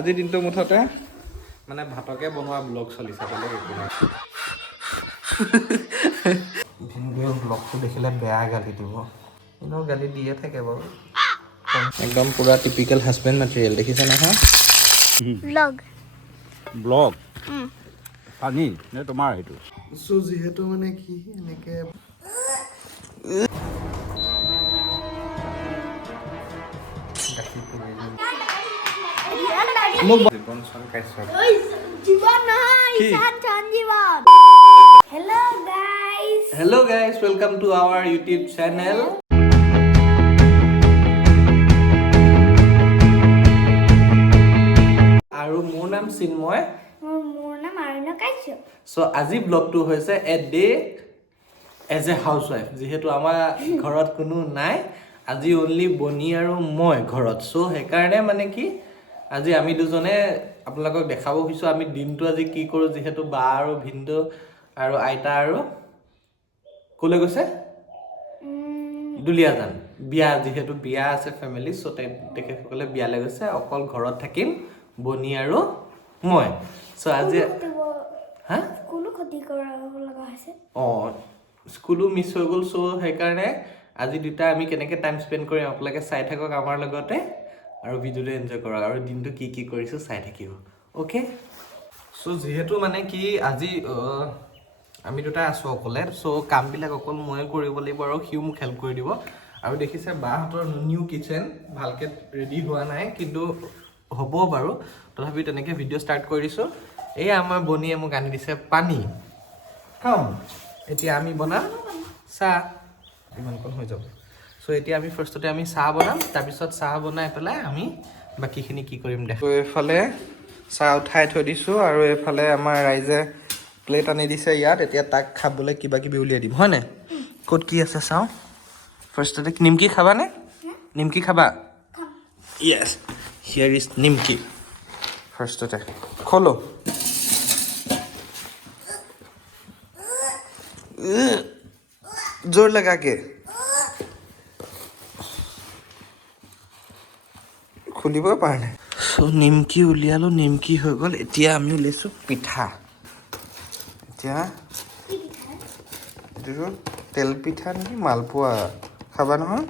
আজি দিনটো মুঠতে মানে ভাতকে বনোৱা ব্লগ চলিছে বেলেগ একো নাই ভিনদেউ ব্লগটো দেখিলে বেয়া গালি দিব এনেও গালি দিয়ে থাকে বাৰু একদম পুৰা টিপিকেল হাজবেণ্ড মেটেৰিয়েল দেখিছে নহয় ব্লগ পানী নে তোমাৰ এইটো সো যিহেতু মানে কি এনেকে Hello guys, welcome to our YouTube channel. আৰু মোৰ নাম চিন্ময় মোৰ নাম আৰণ্য কাশ্যপ সো আজি ব্লগটো হৈছে এ ডে এজ এ হাউসৱাইফ যেহেতু আমাৰ ঘৰত কোনো নাই আজি অনলি বনি আৰু মই ঘৰত সো হেকাৰণে মানে কি আজি আমি দুজনে আপোনালোকক দেখাব খুজিছো আমি দিনটো আজি কি কৰো যেহেতু বা আৰু ভিন্দু আৰু আইতা আৰু কোলে গৈছে দুলিয়াজান বিয়া যেহেতু বিয়া আছে ফ্যামিলি সো তেখেতসকলে বিয়ালে গৈছে অকল ঘৰত থাকিম বনি আৰু মই সো আজি হা স্কুলো ক্ষতি কৰাব লগা হৈছে স্কুলো মিছ হৈ গ'ল সো হেকাৰণে আজি দুটা আমি কেনেকৈ টাইম স্পেন্ড কৰিম আপোনালোকে চাই থাকক আমাৰ লগতে আৰু ভিডিঅ'টো এনজয় কৰক আৰু দিনটো কি কি কৰিছো চাই থাকিব ওকে সো যেহেতু মানে কি আজি আমি দুটা আছো অকলে সো কামবিলাক অকল মই কৰিব লাগিব আৰু সিও মোক হেল্প কৰি দিব আৰু দেখিছে বাহঁতৰ নিউ কিচেন ভালকে ৰেডি হোৱা নাই কিন্তু হ'ব বাৰু তথাপি তেনেকৈ ভিডিঅ' ষ্টাৰ্ট কৰি দিছোঁ এই আমাৰ বনিয়ে মোক আনি দিছে পানী খাম এতিয়া আমি বনাম চাহ ইমানকণ হৈ যাব সো এতিয়া আমি ফাৰ্ষ্টতে আমি চাহ বনাম তাৰপিছত চাহ বনাই পেলাই আমি বাকীখিনি কি কৰিম দেখো এইফালে চাহ উঠাই থৈ দিছোঁ আৰু এইফালে আমাৰ ৰাইজে প্লেট আনি দিছে ইয়াত এতিয়া তাক খাবলৈ কিবা কিবি উলিয়াই দিম হয় নাই ক'ত কি আছে চাওঁ ফাৰ্ষ্টতে নিমকি খাবানে নিমকি খাবা য়েছ হিয়াৰ ইজ নিমকি ফাৰ্ষ্টতে খোলো জোৰ লগাকে খুলিব পৰা নাই সো নিমকি উলিয়ালো নিমকি হৈ গ'ল এতিয়া আমি উলিয়াইছোঁ পিঠা এতিয়া এইটো তেল পিঠা নেকি মালপোৱা খাবা নহয়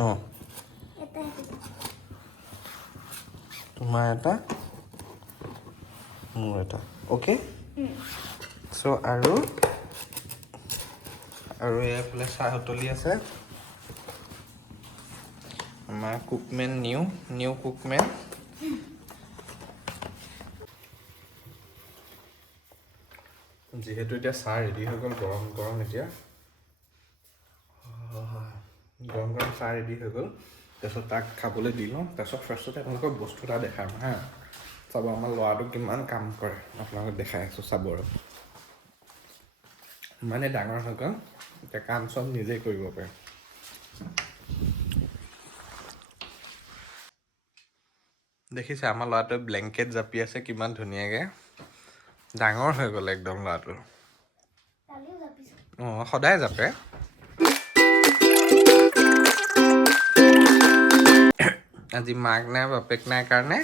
অঁ তোমাৰ এটা মোৰ এটা অ'কে চ' আৰু এইফালে চাহ উতলি আছে আমাৰ কুকমেন নিউ কুকমেন যিহেতু এতিয়া চাহ ৰেডি হৈ গ'ল গৰম গৰম এতিয়া গৰম গৰম চাহ ৰেডি হৈ গ'ল তাৰপিছত তাক খাবলৈ দি লওঁ তাৰপিছত ফাৰ্ষ্টতে আপোনালোকক বস্তু এটা দেখাম হা চাব আমাৰ ল'ৰাটো কিমান কাম কৰে আপোনালোকক দেখাই আছোঁ চাব আৰু ইমানে ডাঙৰ হৈ গ'ল এতিয়া কাম চব নিজেই কৰিব পাৰে দেখিছে আমাৰ ল'ৰাটোৱে ব্লেংকেট জাপি আছে কিমান ধুনীয়াকৈ ডাঙৰ হৈ গ'ল একদম ল'ৰাটো অঁ সদায় জাপে আজি মাক নাই বাপেক নাই কাৰণে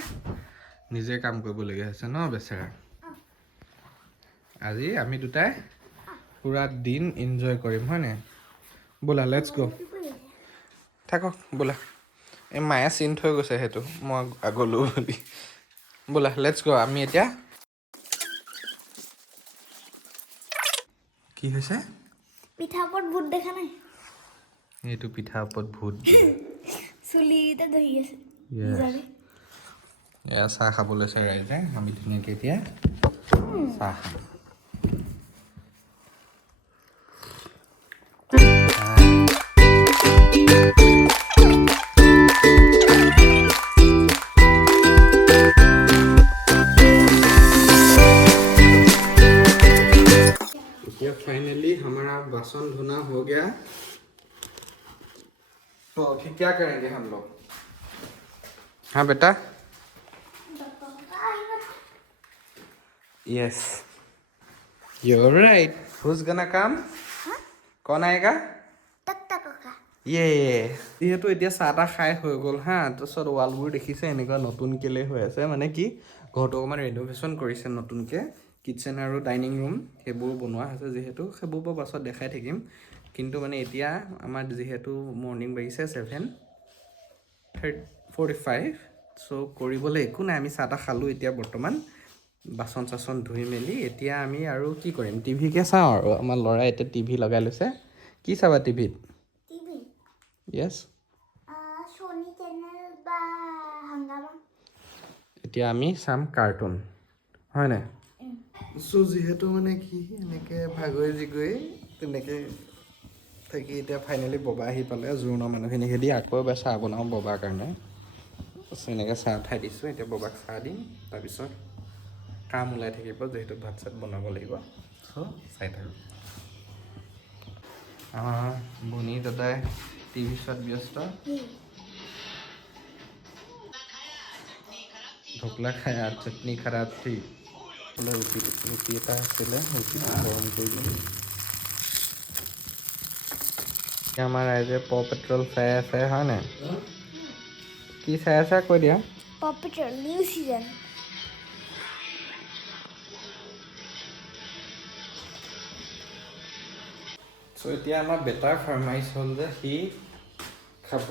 নিজে কাম কৰিবলগীয়া হৈছে ন বেচেৰা আজি আমি দুটাই পুৰা দিন এনজয় কৰিম হয় নাই ব'লা লেটছ গ' থাকক ব'লা এই মায়ে চিন থৈ গৈছে সেইটো মই গ'লোঁ বুলি ব'লা লেটছ গ' আমি এতিয়া কি হৈছে পিঠা ওপৰত ভূত দেখা নাই এইটো পিঠা ওপৰত ভূত চুলিতে ধৰি আছে এয়া চাহ খাব লৈছে ৰাইজে আমি ধুনীয়াকৈ এতিয়া চাহ খাম फाइनली हमारा बासन धोना हो गया तो अभी क्या करेंगे हम लोग हाँ बेटा yes you're right who's gonna come कौन आएगा टक टक का ইয়ে যিহেতু এতিয়া চাহ তাহ খাই হৈ গ'ল হা, তাৰপিছত ৱালবোৰ দেখিছে এনেকুৱা নতুন কেলে হৈ আছে, মানে কি ঘৰটো অকণমান ৰেন'ভেশ্যন কৰিছে নতুনকৈ, কিটচেন আৰু ডাইনিং ৰুম সেইবোৰ বনোৱা হৈছে, যিহেতু সেইবোৰ বাৰু পাছত দেখাই থাকিম। কিন্তু মানে এতিয়া আমাৰ যিহেতু মৰ্ণিং বাজিছে 7:45, চ' কৰিবলৈ একো নাই, আমি চাহ তাহ খালোঁ এতিয়া বৰ্তমান, বাচন চাচন ধুই মেলি এতিয়া আমি আৰু কি কৰিম, টিভিকে চাওঁ আৰু আমাৰ ল'ৰাই এতিয়া টিভি লগাই লৈছে। কি চাবা টিভিত? টিভি য়েছ, সোনি চেনেল বা হাংগামা। এতিয়া আমি চাম কাৰ্টুন, হয় নাই? চ' যিহেতু মানে কি এনেকৈ ভাগৰি জিগৰি তেনেকৈ থাকি এতিয়া ফাইনেলি ববা আহি পালে, জোৰোণৰ মানুহখিনিক দি আকৌ এবাৰ চাহ বনাওঁ ববাৰ কাৰণে। তাৰপিছত এনেকৈ চাহ উঠাই দিছোঁ, এতিয়া ববাক চাহ দিম, তাৰপিছত কাম ওলাই থাকিব, যিহেতু ভাত চাত বনাব লাগিব। চ' চাই থাকোঁ। আমাৰ ভনী দাদাই টিভি চোৱাত ব্যস্ত। ঢকলা খাই আৰু চাটনি খাৰাপ থি বোলে ৰুটি এটা আছিলে, ৰুটিটো গৰম কৰি দিলোঁ। আমাৰ ৰাইজে প পেট্ৰল চাই আছে, হয় নাই? কি চাই আছা কৈ দিয়া। Paw Patrol new season. চ' এতিয়া আমাৰ বেটাৰ ফাৰ্মাইছ হ'ল যে সি খাব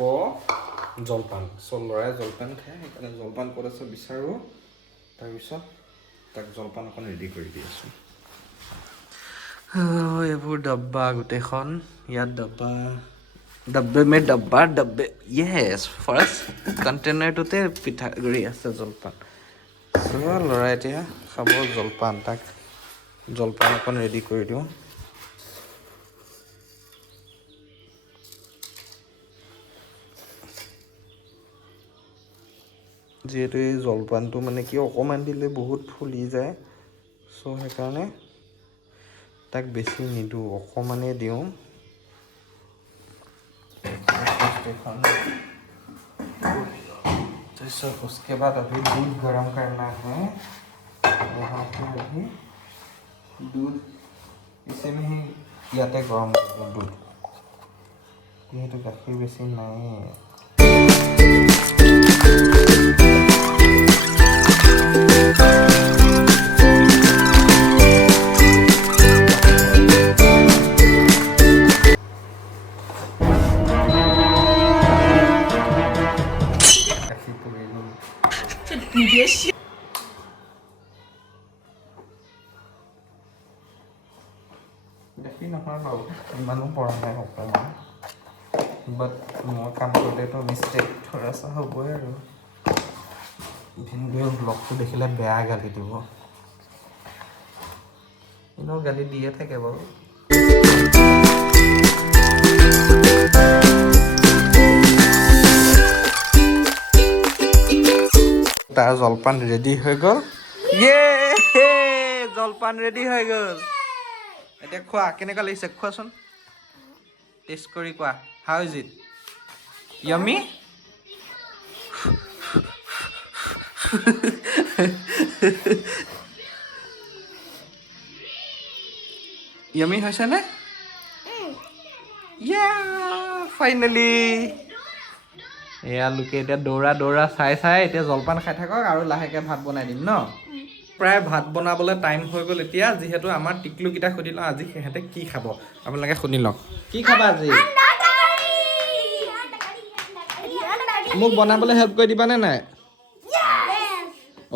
জলপান। চ' ল'ৰাই জলপান খায়, সেইকাৰণে জলপান ক'ত আছে বিচাৰোঁ, তাৰপিছত তাক জলপান অকণ ৰেডি কৰি দি আছোঁ। এইবোৰ ডাব্বা গোটেইখন, ইয়াত ডাব্বা डब्बे में डब्बा डब्बे येस ফাৰ্ষ্ট কণ্টেইনাৰটোতে পিঠাগুড়ি আছে জলপান। চ' ল'ৰাই এতিয়া খাব জলপান, তাক জলপান অকণ ৰেডি কৰি দিওঁ। যিহেতু এই জলপানটো মানে কি অকণমান দিলে বহুত ফুলি যায়, চ' সেইকাৰণে তাক বেছি নিদিওঁ, অকণমানেই দিওঁ। तो उसके बाद अभी दूध गर्म करना है, यहाँ पे अभी दूध इसे में ही याते गरम करूँ दूध, ये तो गाखिर बेसी नहीं है। দেখি নহয় বাৰু, ইমানো পৰা নাই অকণমান, বাট মই কাম কৰোঁতেতো মিষ্টেক থোৰাচা হ'বই আৰু। ভিনদেউ ব্লগটো দেখিলে বেয়া গালি দিব, এনেও গালি দিয়ে থাকে বাৰু। তাৰ জলপান ৰেডি হৈ গ'ল, ইয়ে জলপান ৰেডি হৈ গ'ল। এতিয়া খোৱা, কেনেকুৱা লাগিছে খোৱাচোন, টেষ্ট কৰি কোৱা, হাউ ইজ ইট, য়ামি? য়ামি হৈছেনে? ইয়া ফাইনেলি এয়া লোকে এতিয়া দৌৰা দৌৰা চাই চাই এতিয়া জলপান খাই থাকক আৰু লাহেকৈ ভাত বনাই দিম ন। প্ৰায় ভাত বনাবলৈ টাইম হৈ গ'ল এতিয়া, যিহেতু আমাৰ টিকলুকেইটাক সুধি লওঁ আজি সিহঁতে কি খাব, আপোনালোকে শুনি লওক। কি খাবা আজি? মোক বনাবলৈ হেল্প কৰি দিবানে নাই?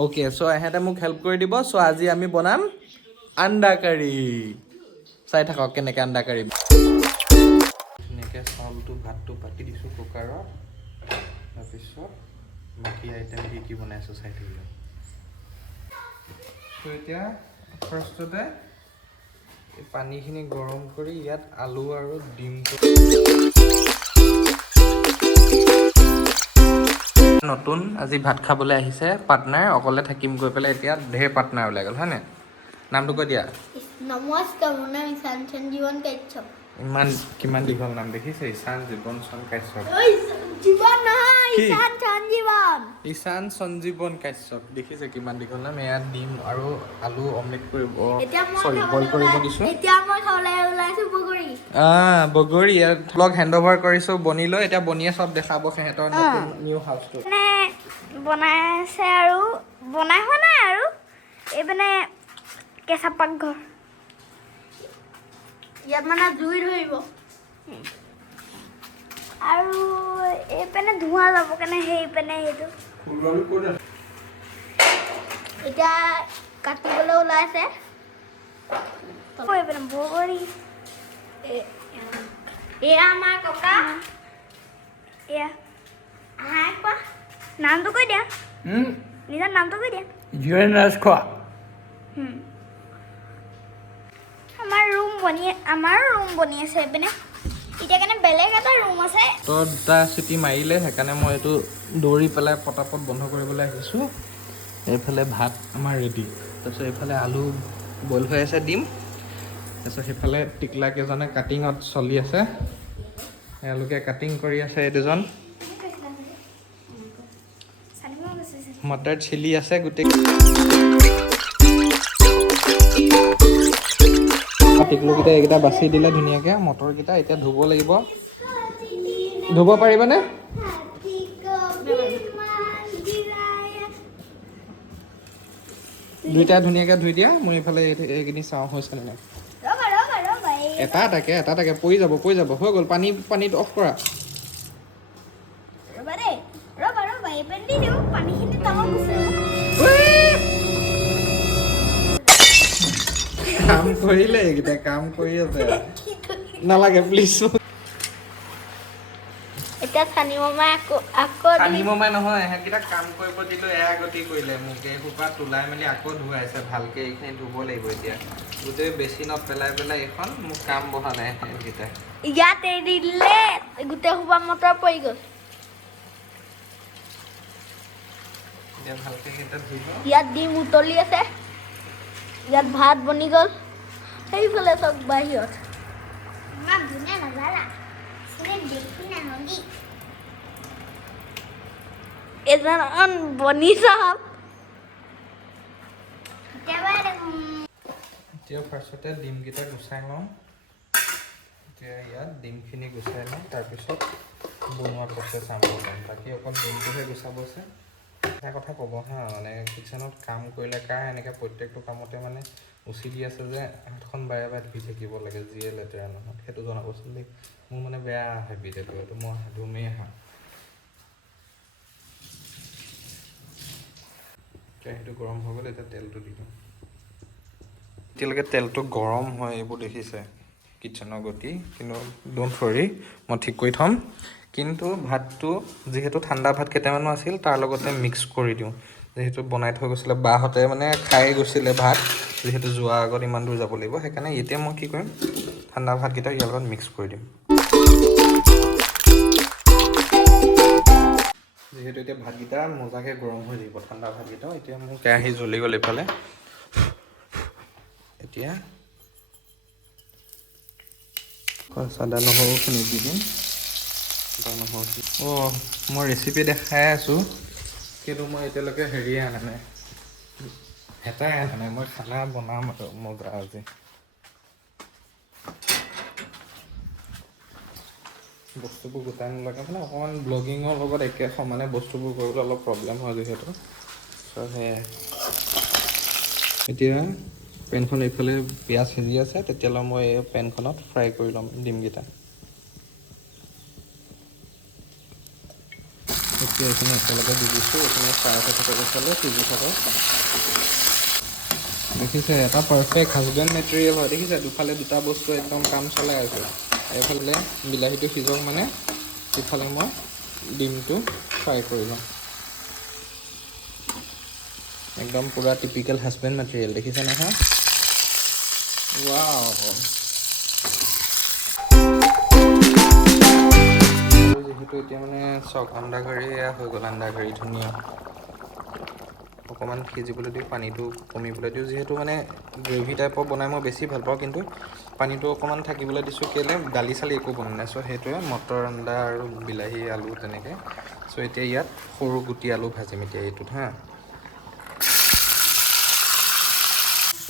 অ'কে, চ' এহেঁতে মোক হেল্প কৰি দিব। চ' আজি আমি বনাম আণ্ডা কাৰী। চাই থাকক কেনেকৈ আণ্ডা কাৰী। ধুনীয়াকৈ চাউলটো ভাতটো পাতি দিছোঁ কুকাৰত, তাৰপিছত বাকী আইটেম কি কি বনাইছোঁ চাই থাকিব। চ' এতিয়া ফাৰ্ষ্টতে এই পানীখিনি গৰম কৰি ইয়াত আলু আৰু ডিমটো নতুন আজি ভাত খাবলৈ আহিছে পাৰ্টনাৰ, অকলে থাকিম গৈ পেলাই এতিয়া ঢেৰ পাৰ্টনাৰ ওলাই গ'ল, হয় নাই? নামটো কৈ দিয়া। নমস্কাৰ, মোৰ নাম ঈশান সঞ্জীৱন কাশ্যপ। ইমান কিমান দীঘল নাম দেখিছে ঈশান জীৱন চন কাশ্যপ জীবন নহয় কি? ঈশান সঞ্জীৱন ঈশান সঞ্জীৱন কাশ্যপ দেখিছে কিমান দীঘল নাম এয়া ডিম আৰু আলু অমলেট কৰিব চৰি বইল কৰিব দিছোঁ এতিয়া মই খাবলৈ ওলাইছো বগৰী বগৰী ব্লগ হেণ্ড অভাৰ কৰিছোঁ বনিলৈ এতিয়া বনিয়ে চব দেখাব সিহঁতৰ নতুন নিউ হাউচটো মানে বনাইছে আৰু বনাই হোৱা নাই আৰু এই মানে কেঁচা পাকঘৰ ইয়াত মানে জুই ধৰিব আৰু এই পেনে ধোঁৱা যাব কাৰণে সেই পেনে সেইটো এতিয়া কাটিবলৈ ওলাইছে বগৰী এয়া আমাৰ ককা এয়া হাই কোৱা নামটো কৈ দিয়া নিজৰ নামটো কৈ দিয়া জিৰণাজ খোৱা আমাৰো ৰুম বনি আছে এইপিনে এতিয়া কাৰণে বেলেগ এটা ৰুম আছে তো দুটা চিটি মাৰিলে সেইকাৰণে মই এইটো দৌৰি পেলাই পটাপট বন্ধ কৰিবলৈ আহিছোঁ এইফালে ভাত আমাৰ ৰেডি তাৰপিছত এইফালে আলু বইল হৈ আছে ডিম তাৰপিছত সেইফালে টিকলা কেইজনে কাটিঙত চলি আছে এওঁলোকে কাটিং কৰি আছে এই দুজন মটৰ চিলি আছে গোটেই টিকলুকেইটা এইকেইটা বাছি দিলে ধুনীয়াকৈ মটৰকেইটা এতিয়া ধুব লাগিব ধুব পাৰিবনে দুইটা ধুনীয়াকৈ ধুই দিয়া মই এইফালে এইখিনি চাওঁ হৈছে নে নাই এটা এটাকে পৰি যাব হৈ গ'ল পানীত অফ কৰা কাম কৰিলে এইকেইটা কাম কৰি আছে নালাগে প্লিজ এতিয়া চানি মামাই আকৌ পানী মমাই নহয় সেইকেইটা কাম কৰিব দিলো এয়া গতি কৰিলে মোক এই সোপা তোলাই মেলি আকৌ ধুৱাইছে ভালকে এইখিনি ধুব লাগিব এতিয়া গোটেই বেচিনত পেলাই এইখন মোক কাম বহা নাই সেইকেইটা ইয়াত এৰি দিলে গোটেই সোপা মটৰ পৰি গ'ল এতিয়া ভালকে সেইটা ধুই লওঁ ইয়াত ডিম উতলি আছে ইয়াত ভাত বনি গ'ল সেইফালে চব বাহিৰত ইমান ধুনীয়া নাজালা দেখি নাহলি এজন বনি চাহাব এতিয়া ফাৰ্ষ্টতে ডিমকেইটা গুচাই লওঁ এতিয়া ইয়াত ডিমখিনি গুচাই লওঁ তাৰপিছত বনোৱা প্ৰচেছ আৰম্ভ কৰিম বাকী অকল ডিমটোহে গুচাব আছে এটা কথা ক'ব হা মানে কিটচেনত কাম কৰিলে কাৰ এনেকৈ প্ৰত্যেকটো কামতে মানে উচিলি আছে যে হাতখন বাৰে বাৰে ধুই থাকিব লাগে যিয়ে লেতেৰা নহয় সেইটো জনাবচোন দেই মোৰ মানে বেয়া হেবিট এইটো মই ধুমেই খাওঁ কেৰাহীটো গৰম হৈ গ'ল এতিয়া তেলটো দি দিওঁ এতিয়ালৈকে তেলটো গৰম হয় এইবোৰ দেখিছে কিটচেনৰ গতি কিন্তু ডোণ্ট ৱৰি মই ঠিক কৰি থ'ম কিন্তু ভাতটো যিহেতু ঠাণ্ডা ভাত কেইটামানো আছিল তাৰ লগতে মিক্স কৰি দিওঁ যিহেতু বনাই থৈ গৈছিলে বাহঁতে মানে খাই গৈছিলে ভাত যিহেতু যোৱাৰ আগত ইমান দূৰ যাব লাগিব সেইকাৰণে এতিয়া মই কি কৰিম ঠাণ্ডা ভাতকেইটা ইয়াৰ লগত মিক্স কৰি দিম যিহেতু এতিয়া ভাতকেইটা মজাকৈ গৰম হৈ থাকিব ঠাণ্ডা ভাতকেইটাও এতিয়া মোৰ কেৰাহী জ্বলি গ'ল এইফালে এতিয়া আদা নহৰুখিনি দি দিম অঁ মই ৰেচিপি দেখাই আছোঁ কিন্তু মই এতিয়ালৈকে হেৰিয়ে আনা নাই হেতাই আনা নাই মই খানা বনাম আৰু মজা আজি বস্তুবোৰ গোটাই নলগাই মানে অকণমান ব্লগিঙৰ লগত একে সমানে বস্তুবোৰ কৰিবলৈ অলপ প্ৰব্লেম হয় যিহেতু চ' সেয়াই এতিয়া পেনখন এইফালে পিঁয়াজ সিজি আছে তেতিয়ালৈ মই এই পেনখনত ফ্ৰাই কৰি ল'ম ডিমকেইটা এতিয়া এইখিনি একেলগে দি দিছোঁ এইখিনি ফ্ৰাই হৈ থাকে এইফালে সিজি থাকে দেখিছে এটা পাৰফেক্ট হাজবেণ্ড মেটেৰিয়েল হয় দেখিছে দুফালে দুটা বস্তু একদম কাম চলাই আছে এইফালে বিলাহীটো সিজক মানে সিফালে মই ডিমটো ফ্ৰাই কৰি লওঁ একদম পুৰা টিপিকেল হাজবেণ্ড মেটেৰিয়েল দেখিছে নহয় ৱাও যিহেতু এতিয়া মানে চক আন্দা কাৰী হৈ গ'ল আন্দা কাৰী ধুনীয়া অকণমান সিজিবলৈ দিওঁ, পানীটো কমিবলৈ দিওঁ। যিহেতু মানে গ্ৰেভি টাইপৰ বনাই মই বেছি ভাল পাওঁ, কিন্তু পানীটো অকণমান থাকিবলৈ দিছোঁ কেলৈ দালি চালি একো বনোৱা নাই। চ' সেইটোৱে মটৰ আন্দা আৰু বিলাহী আলু তেনেকৈ। চ' এতিয়া ইয়াত সৰু গুটি আলু ভাজিম এতিয়া এইটোত হা।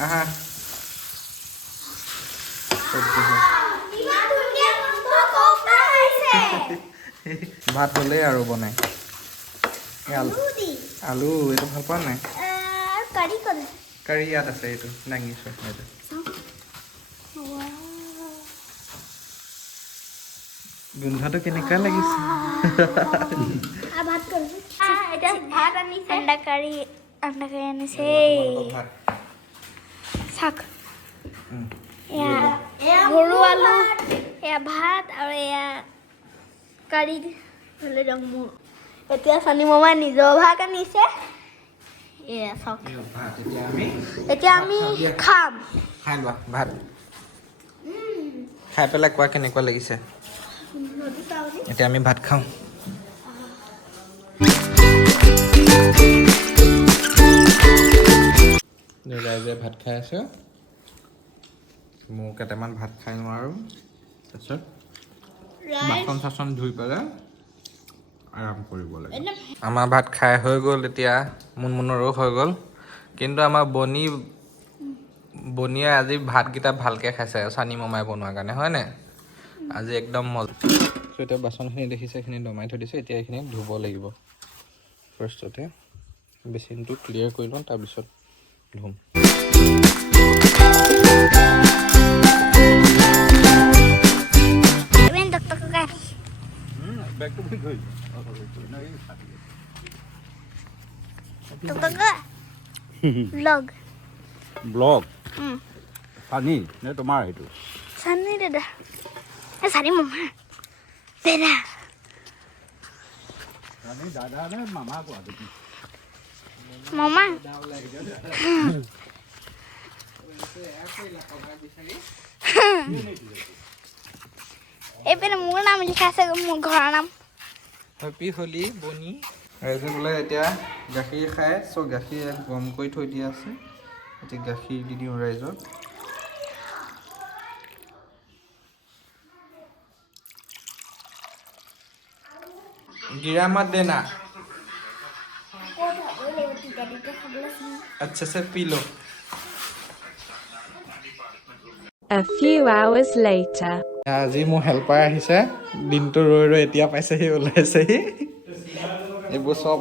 আহা ভাত হ'লেই আৰু বনাই আলু এইটো ভাল পোৱা নাই? কাৰী ইয়াত আছে, এইটো দাঙিছোঁ এইটো। গোন্ধটো কেনেকুৱা লাগিছে? ভাত আনিছে, আন্দা কাৰী আনিছে। চাক সৰু আলু, এয়া ভাত আৰু এয়া কাৰী হ'লে যাম মোৰ। এতিয়া চানি মামাই নিজৰ ভাগ আনিছে। এয়া চাওক, এতিয়া আমি খাম। খাই লোৱা ভাত, খাই পেলাই কোৱা কেনেকুৱা লাগিছে। এতিয়া আমি ভাত খাওঁ। ৰাইজে ভাত খাই আছে, মোৰ কেইটামান ভাত খাই নোৱাৰোঁ। তাৰপিছত বাচন চাচন ধুই পেলাই আৰাম কৰিব লাগে। আমাৰ ভাত খাই হৈ গ'ল, এতিয়া মুনমুনৰো হৈ গ'ল। কিন্তু আমাৰ বনিয়ে আজি ভাতকেইটা ভালকৈ খাইছে চানি মামাই বনোৱাৰ কাৰণে, হয়নে? আজি একদম মজা। চ' এতিয়া বাচনখিনি দেখিছে, এইখিনি দমাই থৈ দিছে। এতিয়া এইখিনি ধুব লাগিব। ফাৰ্ষ্টতে বেচিনটো ক্লিয়াৰ কৰি লওঁ, তাৰপিছত ধুম। ব্লগ পানী নে তোমাৰ সেইটো? চানি দাদা, চানি মামা দাদা, দাদা নে মামা কোৱা তুমি? মামা এইপিনে মোৰ নাম লিখা আছে, মোৰ ঘৰৰ নাম। হেপী হোলী বনি। ৰাইজে বোলে এতিয়া গাখীৰ খায়। চ' গাখীৰ গৰম কৰি থৈ দিয়া আছে, এতিয়া গাখীৰ দি দিওঁ ৰাইজক। গিৰা মাত দেনা। আচ্ছা সে পি লো। A few hours later. আজি মোৰ হেল্পাৰ আহিছে, দিনটো ৰৈ ৰৈ এতিয়া পাইছেহি, ওলাইছেহি। এইবোৰ চব,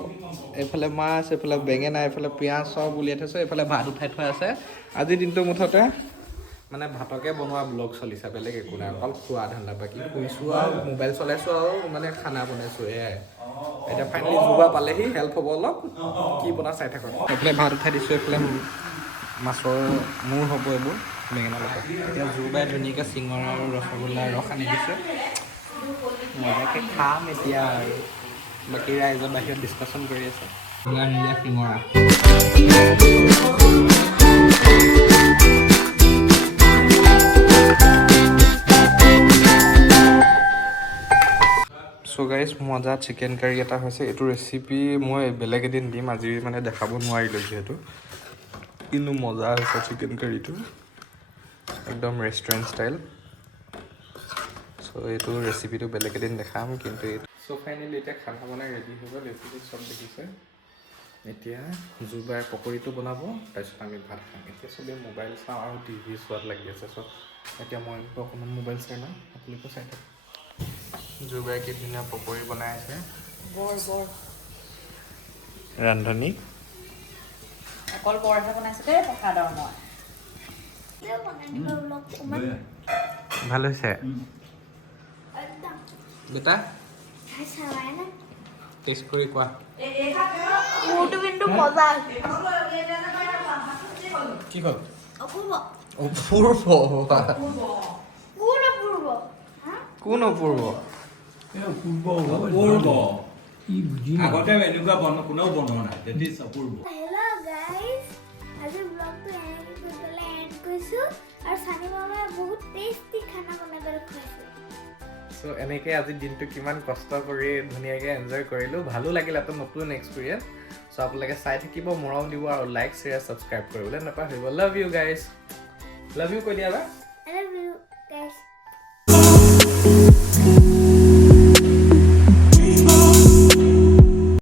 এইফালে মাছ, এইফালে বেঙেনা, এইফালে পিঁয়াজ চব উলিয়াই থৈছে, এইফালে ভাত উঠাই থোৱা আছে। আজিৰ দিনটো মুঠতে মানে ভাতকে বনোৱা ব্লগ চলিছে, বেলেগ একো নাই, অকল খোৱা ধান্দা। বাকী শুইছোঁ আৰু মোবাইল চলাইছোঁ আৰু মানে খানা বনাইছোঁ, এয়াই। এতিয়া ফাইনেলি জুবা পালেহি, হেল্প হ'ব অলপ। কি বনাই চাই থাকক। এইফালে ভাত উঠাই দিছোঁ, এইফালে মাছৰ মূৰ হ'ব এইবোৰ বেঙেনা লগত। এতিয়া জুবাই ধুনীয়াকৈ চিঙৰা আৰু ৰসগোল্লাৰ ৰস আনি দিছে, মজাকৈ খাম এতিয়া আৰু। বাকী ৰাইজৰ বাহিৰত ডিছকাশ্যন কৰি আছে। চিঙৰা চ' গাইজ মজা চিকেন কাৰী এটা হৈছে। এইটো ৰেচিপি মই বেলেগ এদিন দিম, আজি মানে দেখাব নোৱাৰিলোঁ যিহেতু। কিন্তু মজা হৈছে চিকেন কাৰীটো, একদম ৰেষ্টুৰেণ্ট ষ্টাইল। চ' এইটো ৰেচিপিটো বেলেগ এদিন দেখাম, কিন্তু চ' ফাইনেলি এতিয়া খানা বনাই ৰেডি হৈ গ'ল। এইটো চব দেখিছে। এতিয়া জুবাই পকৰীটো বনাব, তাৰপিছত আমি ভাত খাম। এতিয়া চবেই মোবাইল চাওঁ আৰু টিভি চোৱাত লাগি আছে। চ' এতিয়া মই অকণমান মোবাইল চাই লওঁ, আপোনালোকেও চাই থাকক। জুবাই কি ধুনীয়া পকৰী বনাই আছে। ৰান্ধনী অকল বৰহে বনাইছো দেই, প্ৰসাদৰ মই। ভাল হৈছে বেটা, টেষ্ট কৰি কোৱা। মোৰটো কিন্তু মজা আছে। কি হ'ল? অপূৰ্ব। অপূৰ্ব। কোন অপূৰ্ব? আগতে এনেকুৱা কোনেও বনোৱা নাই। অপূৰ্ব। হেল্ল' গাইজ, আজি ব্লগটো এনেকৈ গৈ পেলাই এণ্ড কৰিছোঁ। আৰু চানি মামাই বহুত টেষ্টি খানা বনাই পেলাই খুৱাইছে। চ' এনেকৈ আজিৰ দিনটো কিমান কষ্ট কৰি ধুনীয়াকৈ এনজয় কৰিলোঁ, ভালো লাগিল, এটা নতুন এক্সপিৰিয়েঞ্চ। চ' চ' আপোনালোকে চাই থাকিব মৰম দিব আৰু লাইক শ্বেয়াৰ ছাবস্ক্ৰাইব কৰিবলৈ নাপাহৰিব love you guys love you কৈ দিয়া বা